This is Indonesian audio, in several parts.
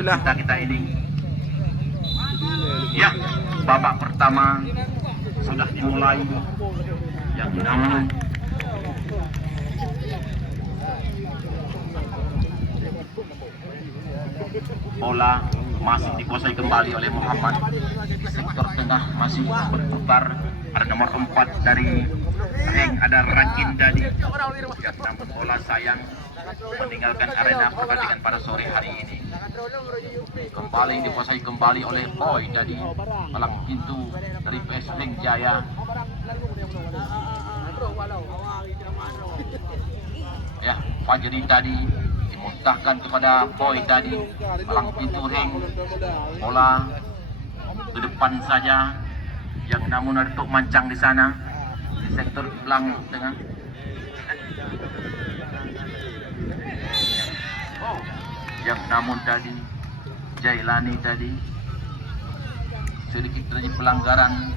kita ini. Ya, babak pertama sudah dimulai. Yang namun bola masih dikuasai kembali oleh Muhammad. Di sektor tengah masih berputar. Ada nomor 4 dari Heng, ada Rakin Dadi. Ya, namun bola sayang meninggalkan arena pertandingan pada sore hari ini. Kembali dikuasai kembali oleh Boy Dadi, palang pintu dari PS Heng Jaya. Ya, Fajri tadi dimuntahkan kepada Boy tadi, palang pintu Heng. Bola ke depan saja, yang namun ada Tok Mancang di sana di sektor belang tengah. Yang namun tadi Jailani tadi sedikit terjadi pelanggaran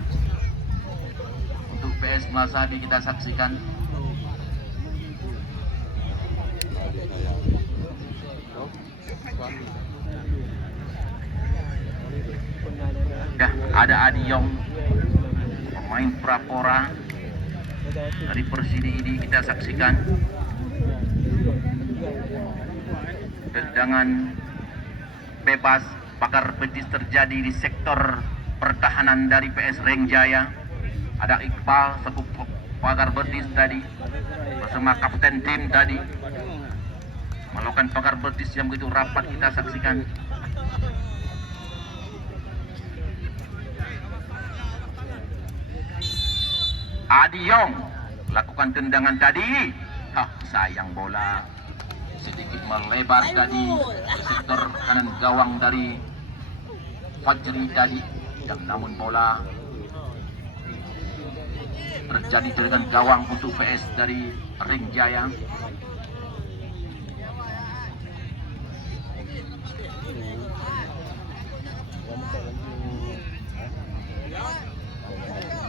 untuk PS Melasabi kita saksikan. Ya, ada Adiyong, pemain Prapora dari Persidi ini kita saksikan. Tendangan bebas pagar betis terjadi di sektor pertahanan dari PS Heng Jaya. Ada Iqbal sekup pagar betis tadi bersama kapten tim tadi melakukan pagar betis yang begitu rapat kita saksikan. Adiyong lakukan tendangan tadi. Sayang bola sedikit melebar tadi ke sektor kanan gawang dari Fajri tadi, dan namun bola terjadi dengan gawang untuk PS dari Heng Jaya.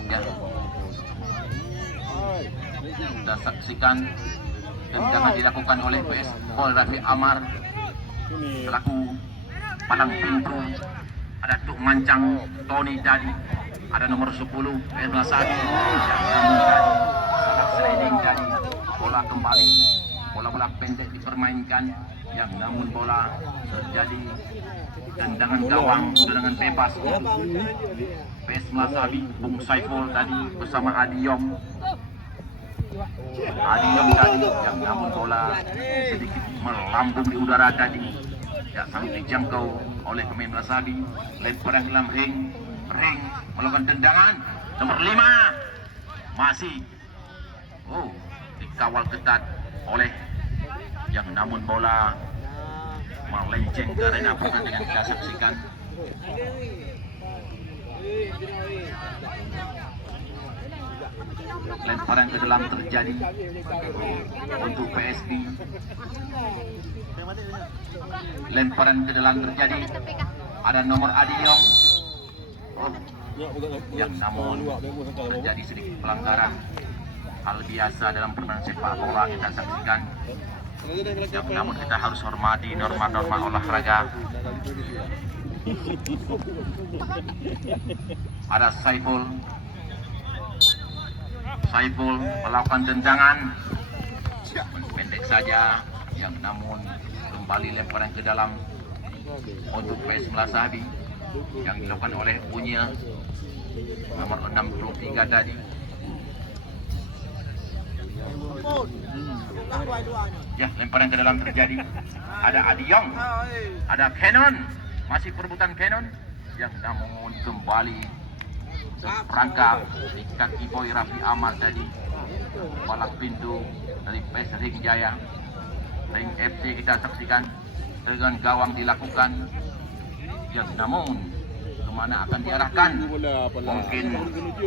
Ya, kita saksikan tendangan dilakukan oleh PS Pol Rafi Amar selaku palang pintu. Ada Tuk Mancang Tony tadi, ada nomor 10 PS Melasabi yang namun tadi salah sliding tadi, bola kembali, bola-bola pendek dipermainkan, yang namun bola terjadi tendangan gawang, tendangan bebas PS Melasabi. Bung Saiful tadi bersama Adiyong tadi, yang namun bola sedikit melambung di udara tadi, tidak sampai dijangkau oleh pemain Melasabi. Lemparan dalam Heng melakukan tendangan nomor 5 masih dikawal ketat oleh, yang namun bola melenceng ke arena pertandingan kita saksikan. Lemparan ke dalam terjadi untuk PSB. Lemparan ke dalam terjadi, ada nomor Adiyong, yang namun terjadi sedikit pelanggaran, hal biasa dalam permainan sepak bola kita saksikan. Yang namun kita harus hormati norma-norma olahraga. Ada Saiful melakukan tendangan pendek saja, yang namun kembali lemparan ke dalam untuk PS Melasabi yang dilakukan oleh Unya nomor 63 tadi. Ya, lemparan ke dalam terjadi. Ada Adiyong, ada Canon, masih perebutan Canon, yang namun kembali terperangkap di kaki Boy Rafi Amal tadi, palang pintu dari PS Heng Jaya. Heng FC kita saksikan dengan gawang dilakukan, yang namun kemana akan diarahkan? Mungkin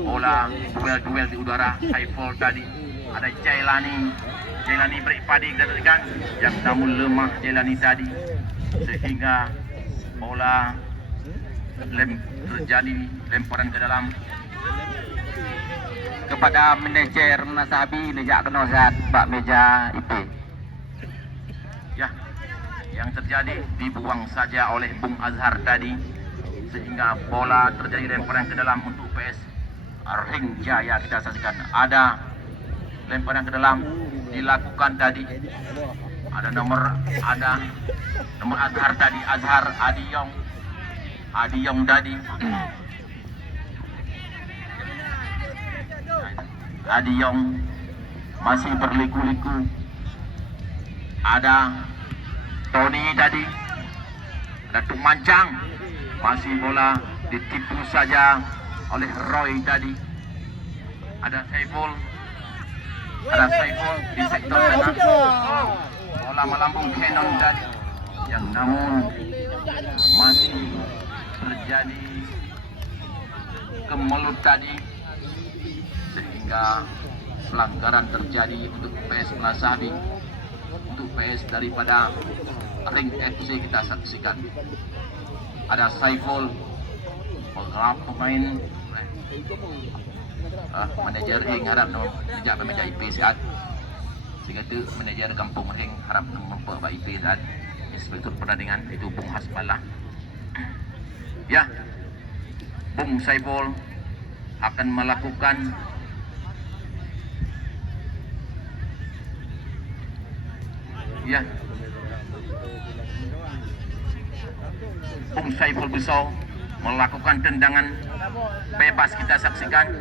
bola duel di udara. Saiful tadi, ada Jailani beripadi kita saksikan, yang namun lemah Jailani tadi, sehingga bola terjadi lemparan ke dalam kepada manajer Melasabi, lejak kena zat bak meja IP. Ya, yang terjadi dibuang saja oleh Bung Azhar tadi, sehingga bola terjadi lemparan ke dalam untuk PS Ring Jaya. Kita saksikan ada lemparan ke dalam dilakukan tadi, ada nomor Azhar tadi, Azhar Adiyong tadi. Adiyong masih berliku-liku, ada Tony tadi, Datuk Mancang, masih bola ditipu saja oleh Roy tadi. Ada Saiful di sektor tengah. Bola melambung Cannon tadi, yang namun masih terjadi kemelut tadi, sehingga pelanggaran terjadi untuk PS Melasahbi, untuk PS daripada Ring FC. Kita saksikan ada Saiful, pemain manajer Ring harap tidak memeja IP saat, sehingga itu manajer kampung Ring harap memperbaiki IP saat inspektur pertandingan itu Bung Hasballah. Ya, Bung Saiful akan melakukan Bung Saiful Busau melakukan tendangan bebas. Kita saksikan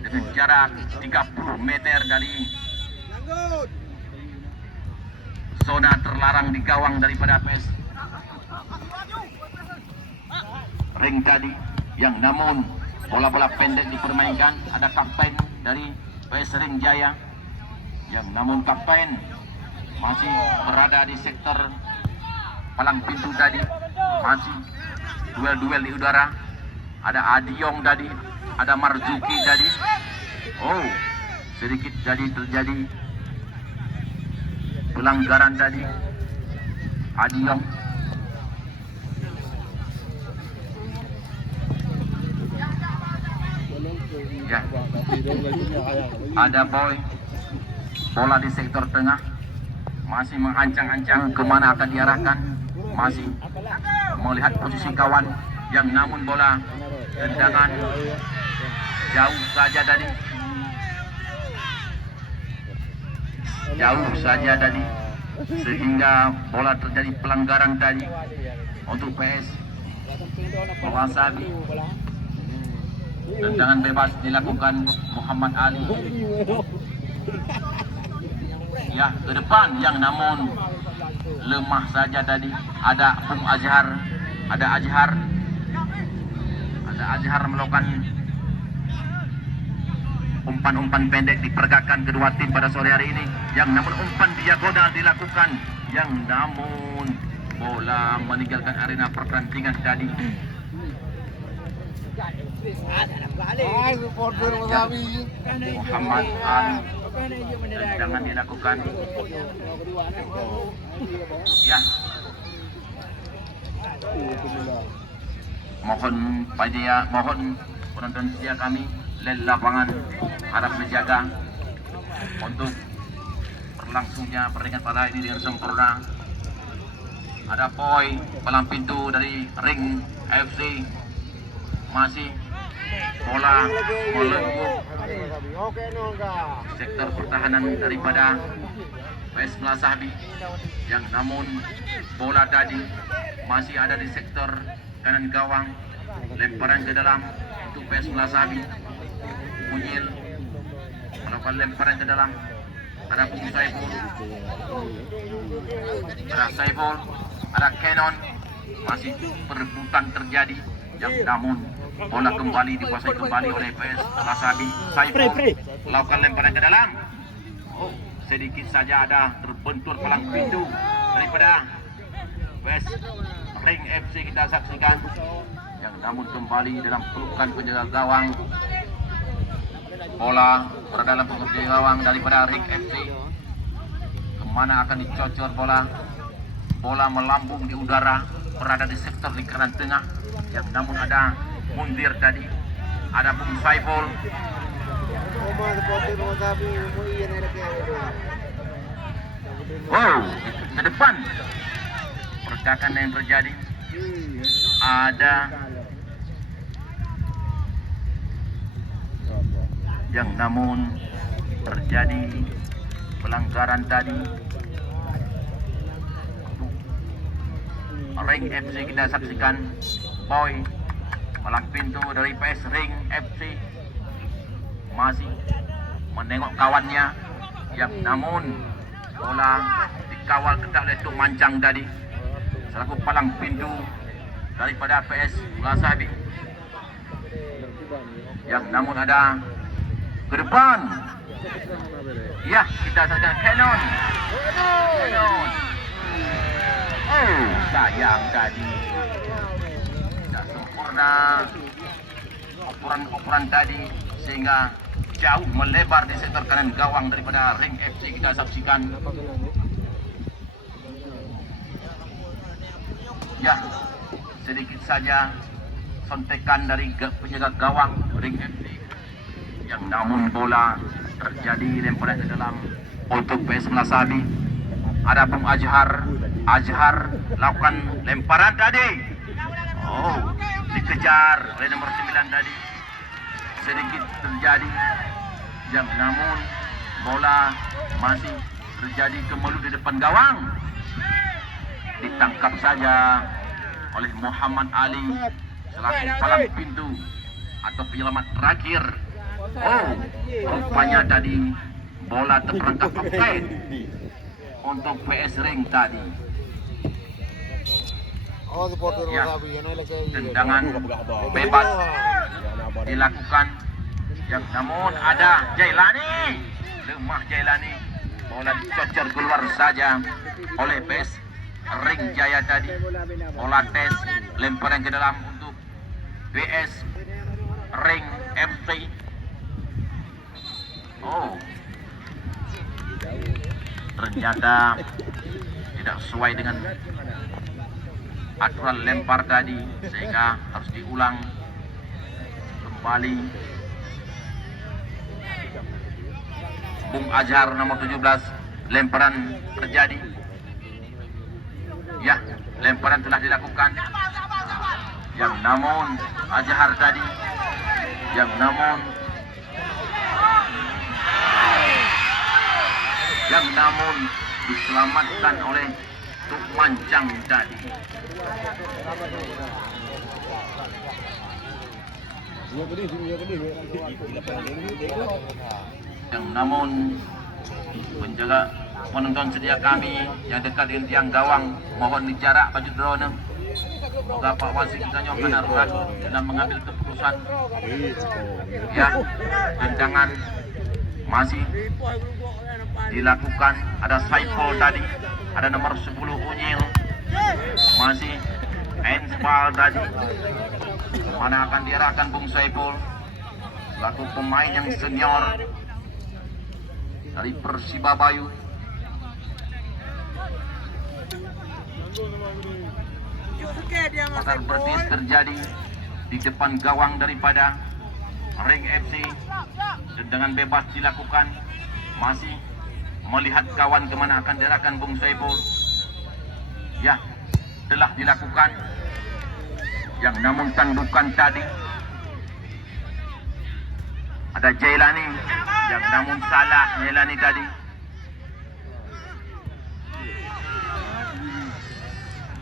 dengan jarak 30 meter dari zona terlarang di gawang daripada PS Ring tadi, yang namun bola-bola pendek dipermainkan. Ada kapten dari PS Ring Jaya, yang namun kapten masih berada di sektor palang pintu tadi, masih duel-duel di udara. Ada Adiyong tadi, ada Marzuki tadi. Oh, sedikit jadi terjadi pelanggaran tadi. Adiyong ya, ada Boy, bola di sektor tengah, masih mengancang-ancang kemana akan diarahkan, masih melihat posisi kawan, yang namun bola tendangan jauh saja tadi, sehingga bola terjadi pelanggaran tadi untuk PS Melasahbi. Tendangan bebas dilakukan Muhammad Ali. Ya, ke depan, yang namun lemah saja tadi. Ada Bung Azhar, ada Azhar melakukan umpan-umpan pendek diperagakan kedua tim pada sore hari ini, yang namun umpan diagonal dilakukan, yang namun bola meninggalkan arena pertandingan tadi. Muhammad Ali, tendangan dilakukan. Ya, mohon penonton setia kami lel lapangan harap menjaga untuk berlangsungnya pertandingan pada ini dengan sempurna. Ada Boy, palang pintu dari Ring FC, masih bola melengkung sektor pertahanan daripada PS Melasahbi, yang namun bola tadi masih ada di sektor kanan gawang. Lemparan ke dalam untuk PS Melasahbi. Munyil melakukan lemparan ke dalam. Ada Bung Saiful, ada Cannon, masih perebutan terjadi, yang namun bola kembali dikuasai kembali oleh PS Melasahbi. Saiful melakukan lemparan ke dalam. Oh, sedikit saja ada terbentur palang pintu daripada PS Ring FC. Kita saksikan, yang namun kembali dalam pelukan penjaga gawang. Bola berada dalam penjaga gawang daripada Ring FC. Kemana akan dicocor bola? Bola melambung di udara, berada di sektor lingkaran tengah, yang namun ada Mundir tadi, ada Bung Saiful. Wow, ke depan Ledakan yang terjadi. Ada yang namun terjadi pelanggaran tadi. Ring FC kita saksikan. Boy palang pintu dari PS Ring FC masih menengok kawannya, yang namun bola dikawal ketat oleh Tuk Mancang tadi selaku palang pintu daripada PS Lasabi, yang namun ada ke depan. Ya, kita saksikan Canon. Oh, sayang tadi tidak sempurna operan tadi sehingga jauh melebar di sektor kanan gawang daripada Ring FC kita saksikan. Ya, sedikit saja sontekan dari penjaga gawang Ring FC, yang namun bola terjadi lemparan ke dalam untuk PS Melasabi. Ada Bung Azhar lakukan lemparan tadi. Oh, dikejar oleh nomor 9 tadi. Sedikit terjadi, yang namun bola masih terjadi kemelut di depan gawang. Ditangkap saja oleh Muhammad Ali selaku palang pintu atau penyelamat terakhir. Oh, rupanya tadi bola terperangkap offside untuk PS Ring tadi. Ya, tendangan bebas dilakukan, yang namun ada Jailani, lemah Jailani, bola dicocor keluar saja oleh PS Ring Jaya tadi. Bola tes lemparan ke dalam untuk PS Ring FC. Oh, ternyata tidak sesuai dengan aturan lempar tadi sehingga harus diulang kembali. Bung Azhar nomor 17, lemparan terjadi. Ya, lemparan telah dilakukan, yang namun Azhar tadi, yang namun diselamatkan oleh Tuk Mancang tadi. Yang namun penjaga penonton setia kami yang dekat dengan tiang gawang mohon dijarak baju drone. Moga Pak Wasit Tanjung Darurat dalam mengambil keputusan. Ya, tendangan masih dilakukan. Ada Saiful tadi, ada nomor 10 Unyil, masih Ensbal tadi. Mana akan diarahkan Bung Saiful selaku pemain yang senior dari Persiba Bayu. Pasar betis terjadi di depan gawang daripada Ring FC. Tendangan bebas dilakukan, masih melihat kawan kemana akan diarahkan Bung Saiful. Ya, telah dilakukan, yang namun tandukan tadi ada Jailani, yang namun salah Jailani tadi.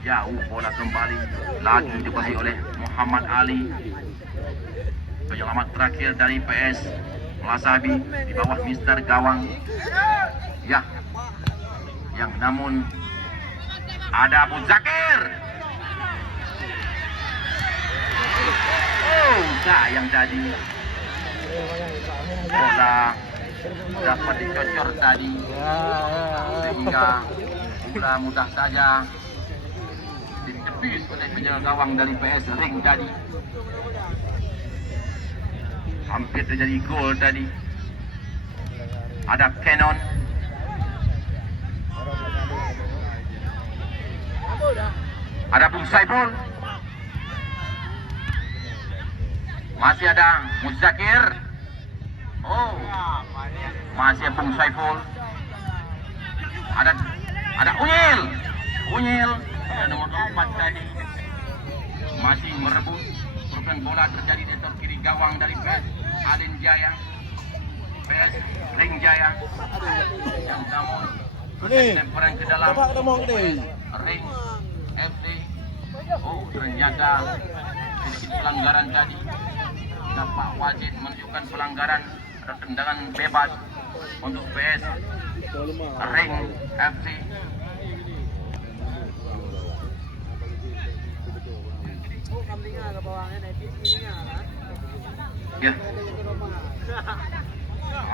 Jauh bola kembali lagi dikuasai oleh Muhammad Ali, penyelamat terakhir dari PS Melasabi di bawah Mister Gawang. Ya, yang namun ada Abu Zakir. Oh, sayang tadi bola dapat dicocor tadi sehingga bola mudah saja ditepis oleh penjaga gawang dari PS Ring tadi. Hampir terjadi gol tadi. Ada Canon, ada Bung Saiful, masih ada Muzakir. Oh, masih Bung Saiful. Ada Unyil, Ada nomor 4 tadi masih merebut. Perubahan bola terjadi di sektor kiri gawang dari PS Alin Jaya. PS Ring Jaya. Yang namun lemparan ke dalam Ring FC. Oh, ternyata sedikit pelanggaran tadi. Pak Wajid menunjukkan pelanggaran. Ada tendangan bebas untuk PS Ring FC. Ya,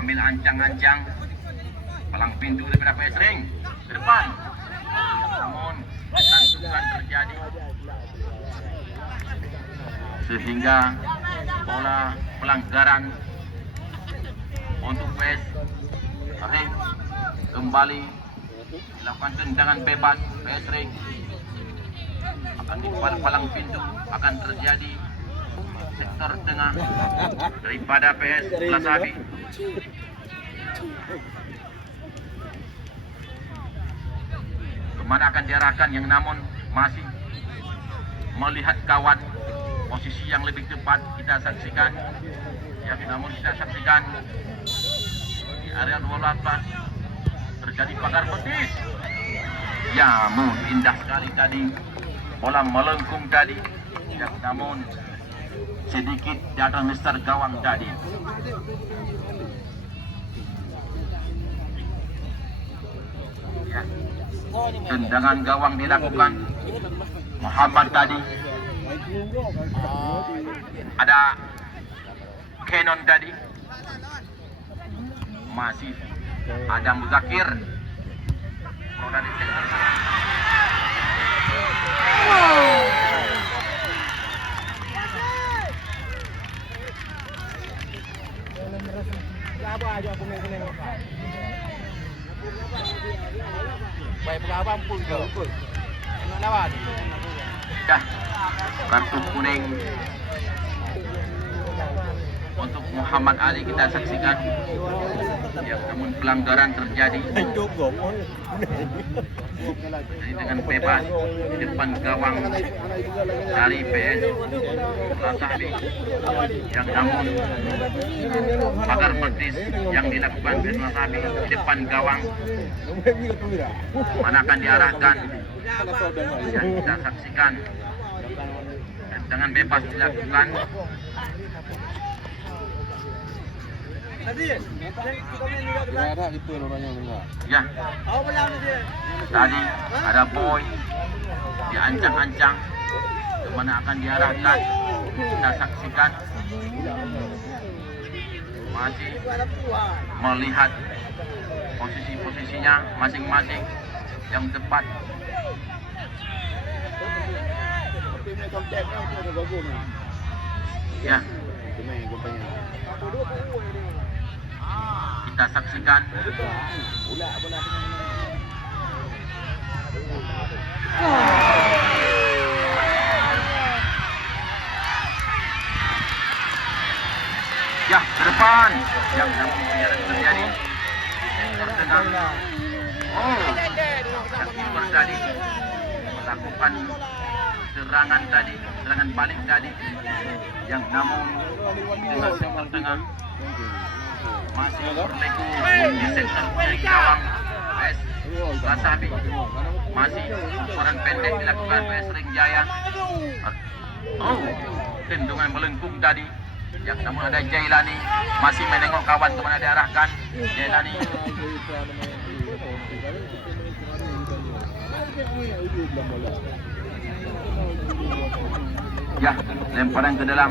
ambil ancang-ancang palang pintu daripada PS Ring ke depan. Namun tantukan terjadi sehingga bola pelanggaran untuk PS Ring kembali dilakukan tendangan bebas. PS Ring akan dipalang palang pintu, akan terjadi sektor tengah daripada PS Lasabi. Kemana akan diarahkan, yang namun masih melihat kawan. Posisi yang lebih tepat kita saksikan, yang namun kita saksikan di area 28 terjadi pagar betis. Ya, indah sekali tadi bola melengkung tadi, yang namun sedikit di atas mister gawang tadi. Ya. Tendangan gawang dilakukan Muhammad tadi. Ada Canon tadi. Masih ada Muzakir. Ya, kartu kuning untuk Muhammad Ali kita saksikan. Ya, namun pelanggaran terjadi. Jadi dengan bebas di depan gawang dari PS Lasabi, yang namun pagar betis yang dilakukan PS Lasabi di depan gawang. Mana akan diarahkan? Ya, kita saksikan. Dengan bebas dilakukan. Ya, tadi ada boy diancang-ancang, kemana akan diarahkan? Kita saksikan. Masih melihat posisi-posisinya masing-masing yang tepat. Ya, kita saksikan. Ya, ke depan. Yang terjadi. Terdengar. Oh, yang keluar tadi melakukan serangan tadi, serangan balik tadi, yang namun dengan sektor tengah masih berlegu di sektor kiri gawang PS Lasabi. Masih umpan pendek dilakukan PS Ring Jaya. Oh, tendungan melengkung tadi, yang namun ada Jailani masih menengok kawan kemana diarahkan. Jailani. Ya, lemparan ke dalam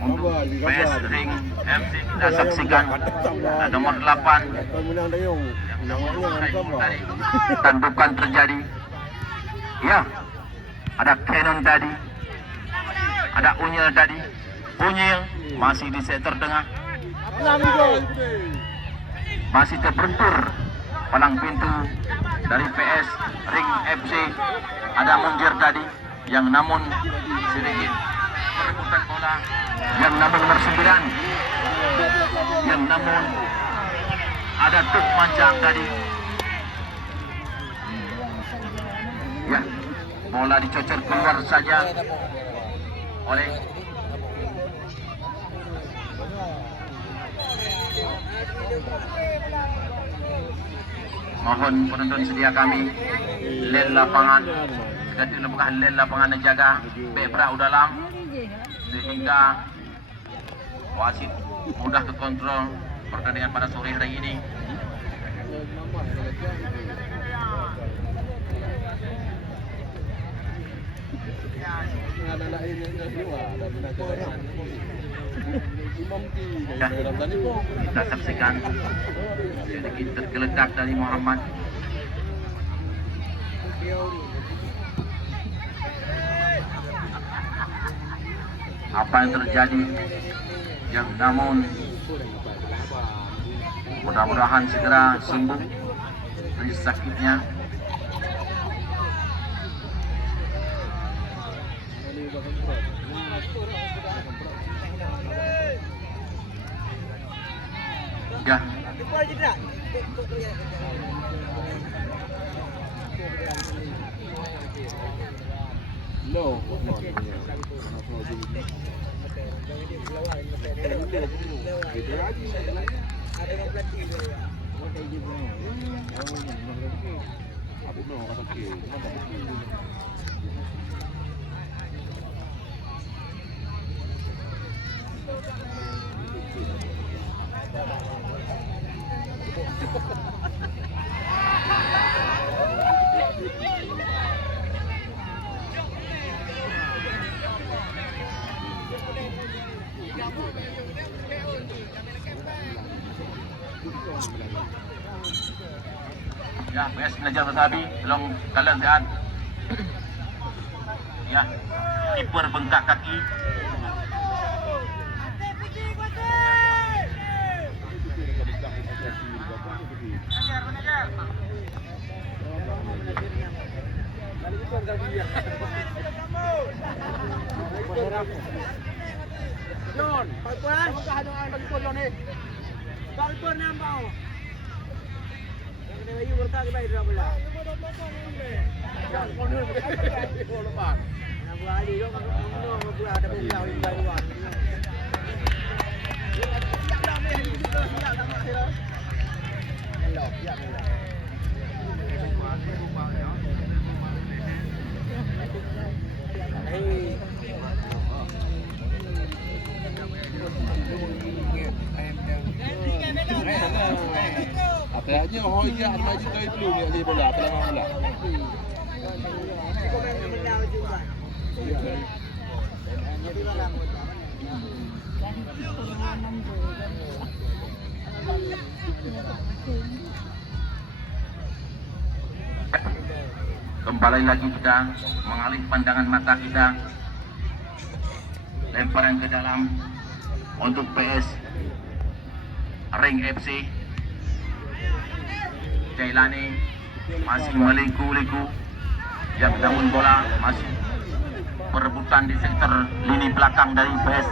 untuk PS Ring MC kita saksikan. Nomor 8 yang nomor tadi tandukan terjadi. Ya, ada Canon tadi, ada Unyil tadi. Unyil masih di sektor tengah, masih terbentur palang pintu dari PS Ring FC. Ada Munjir tadi, yang namun sedikit perebutan bola, yang namun nomor 9, yang namun ada Tuk Manjang tadi. Ya, bola dicocor keluar saja oleh mohon penonton sedia kami lel lapangan ganti lembaga lel lapangan jaga bebra dalam sehingga wasit mudah ke kontrol pertandingan pada sore hari ini. Ya, kita saksikan sedikit tergeletak dari Muhammad. Apa yang terjadi? Yang namun mudah-mudahan segera sembuh dari sakitnya. Ya. Ya, PS belajar bersabi, belum kalian sehat. Ya, kiper bengkak kaki. John, pagpuan? Magkahadong pagpuan John eh. Pagpuan na ba? Yang ini bayu bertagi bayu dah bola. John, kono. Bola bang. Nak buat ali dong, kono buat ada benda di bayu luar. Elok, ya elok. Hey. Apa aja hoya maju dari dulu ni dia bola pelama bola. Kembali lagi kita mengalih pandangan mata kita. Lemparan ke dalam untuk PS Ring FC. Jailani masih meliku-liku, yang namun bola masih perebutan di sektor lini belakang dari PS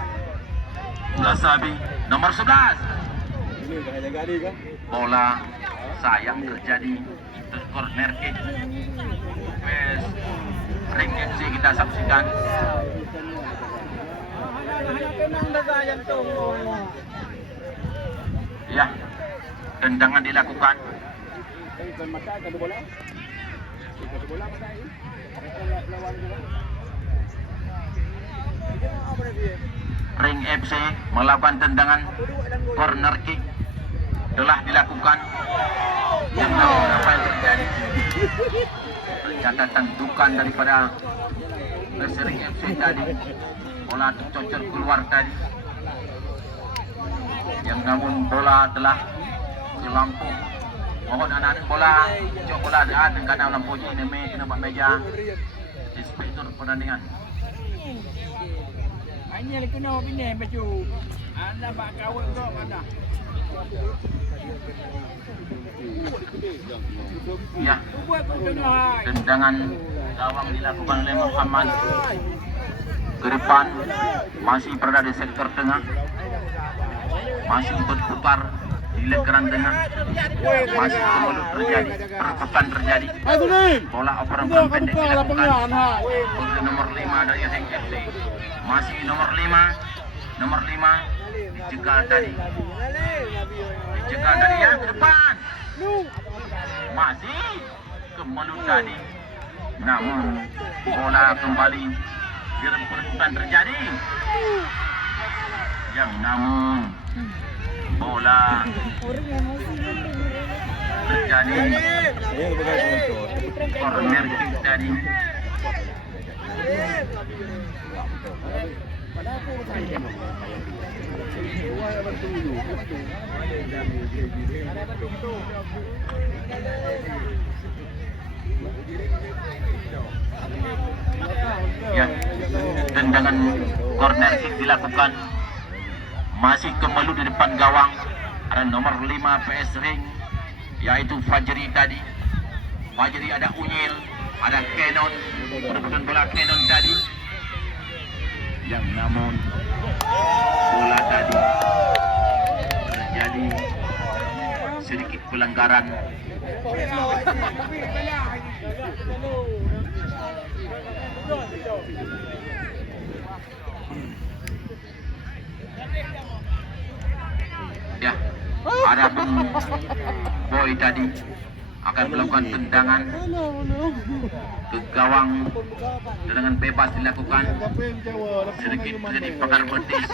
Lasabi nomor 11. Bola sayang terjadi itu corner kick. PS Ring FC kita saksikan. Ya, tendangan dilakukan. Ring FC melakukan tendangan corner kick telah dilakukan. Yang tahu apa yang terjadi? Ternyata tentukan daripada Ring FC tadi. Bola tercocor keluar tadi. Yang namun bola telah ke lampu. Mohon anak-anak bola, cok bola ada dengan lampu ini nampak meja inspektur pertandingan. Hanya kena bini baju. Anda bak kawin kau mana? Ya, tendangan gawang dilakukan oleh Muhammad ke depan, masih berada di sektor tengah, masih berputar di lingkaran tengah. Masih kemulut terjadi, perebutan terjadi. Ayo nih. Bola operan Enggak pendek lah dilakukan pengian ha. untuk nomor 5 dari Ring FC. Masih nomor 5 dicegal tadi. Dicegal dari yang ke depan. Masih kemulut tadi. Namun bola kembali perebutan terjadi. Yang namun bola terjadi corner kick tadi. Ya, tendangan corner kick dilakukan. Masih kemelut di depan gawang. Ada nomor 5 PS Ring, yaitu Fajri tadi. Fajri ada Unyil, ada Canon, perebutan bola Canon tadi. Yang namun bola tadi terjadi sedikit pelanggaran. Ya, ada Bung Boy tadi akan melakukan tendangan ke gawang. Tendangan bebas dilakukan. Sedikit terjadi bakar betis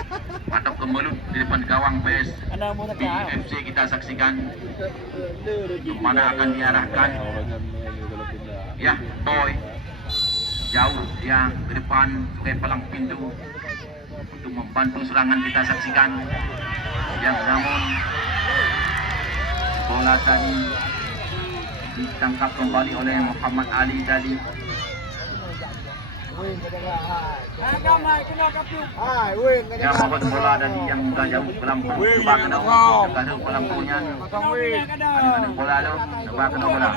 atau kemelut di depan gawang PS BFC. Kita saksikan kemana akan diarahkan. Ya, Boy jauh dia ke depan sebagai palang pintu untuk membantu serangan. Kita saksikan. Yang namun bola tadi ditangkap kembali oleh Muhammad Ali tadi. Yang membuat bola tadi yang sudah jauh pelampung coba kena kena pelampungnya. Ada bola tu coba kena bola.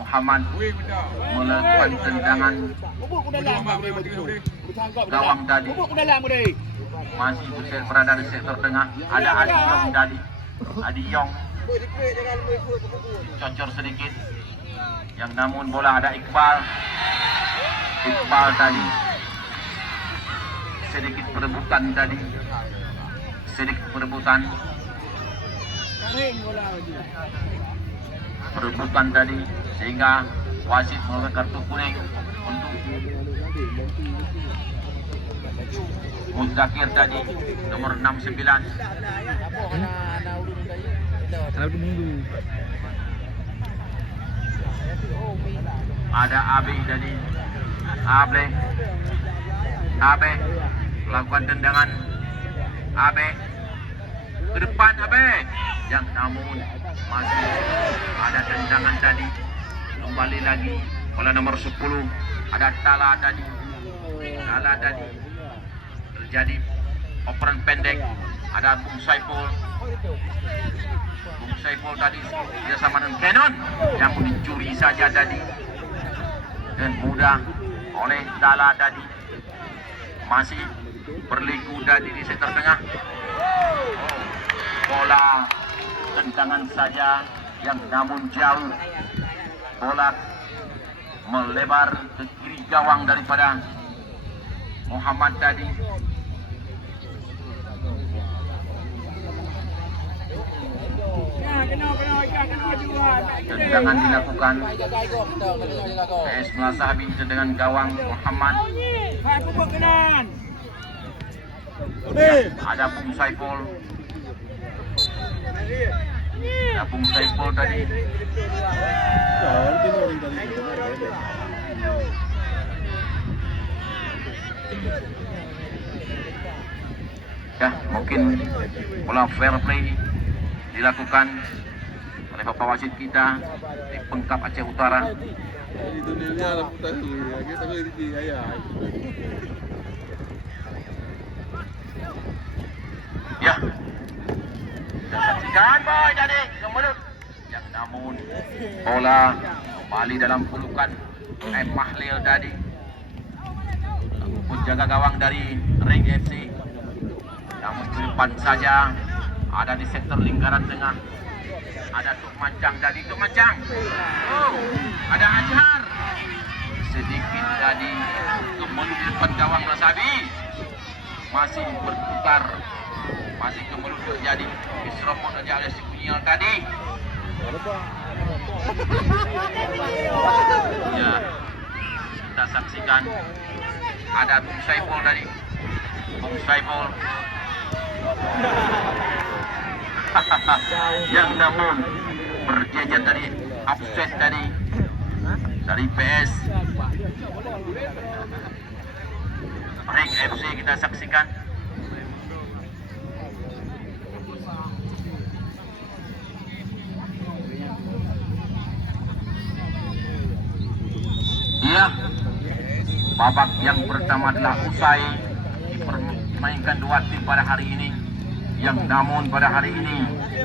Muhammad melakukan tendangan gawang tadi. Masih berada di sektor tengah. Ada Adi Yong tadi. Adi Yong cocor sedikit. Yang namun bola ada Iqbal. Iqbal tadi sedikit perebutan tadi. Sedikit perebutan. Perebutan tadi sehingga wasit mengeluarkan kartu kuning untuk Muzakir tadi nomor 69. Ada Abe tadi. Abe lakukan tendangan. Abe ke depan Abe. Yang namun masih ada tendangan tadi. Kembali lagi oleh nomor 10. Ada Tala tadi. Terjadi operan pendek. Ada Bung Saiful tadi dia sama dengan Canon yang dicuri saja tadi dan mudah oleh Dala tadi. Masih berliku tadi di sektor tengah. Bola tendangan saja yang namun jauh. Bola melebar ke kiri gawang daripada Muhammad tadi. Tendangan dilakukan. PS Melasahabi dengan gawang Muhammad. Ada Bung Saiful. Ada Bung Saiful tadi. Ya, mungkin bola fair play dilakukan oleh Bapak Wasit kita di Pengkap Aceh Utara. Ya, kita saksikan Boy tadi kemulut. Yang namun bola kembali dalam pelukan Mahlil tadi. Penjaga gawang dari Ring FC. Namun ke depan saja Ada di sektor lingkaran tengah. Ada Tuk Mancang tadi, Tuk Mancang. Oh, ada Azhar. Sedikit tadi kemelut depan gawang Rasabi. Masih berputar. Masih kemelut terjadi. Diserobot saja oleh si Kunyal tadi. Ya, kita saksikan ada Bung Saiful tadi. Bung Saiful yang namun berjejer tadi, upset tadi dari PS Ring FC kita saksikan. Iya, babak yang pertama telah usai, dipermainkan dua tim pada hari ini. Yang namun pada hari ini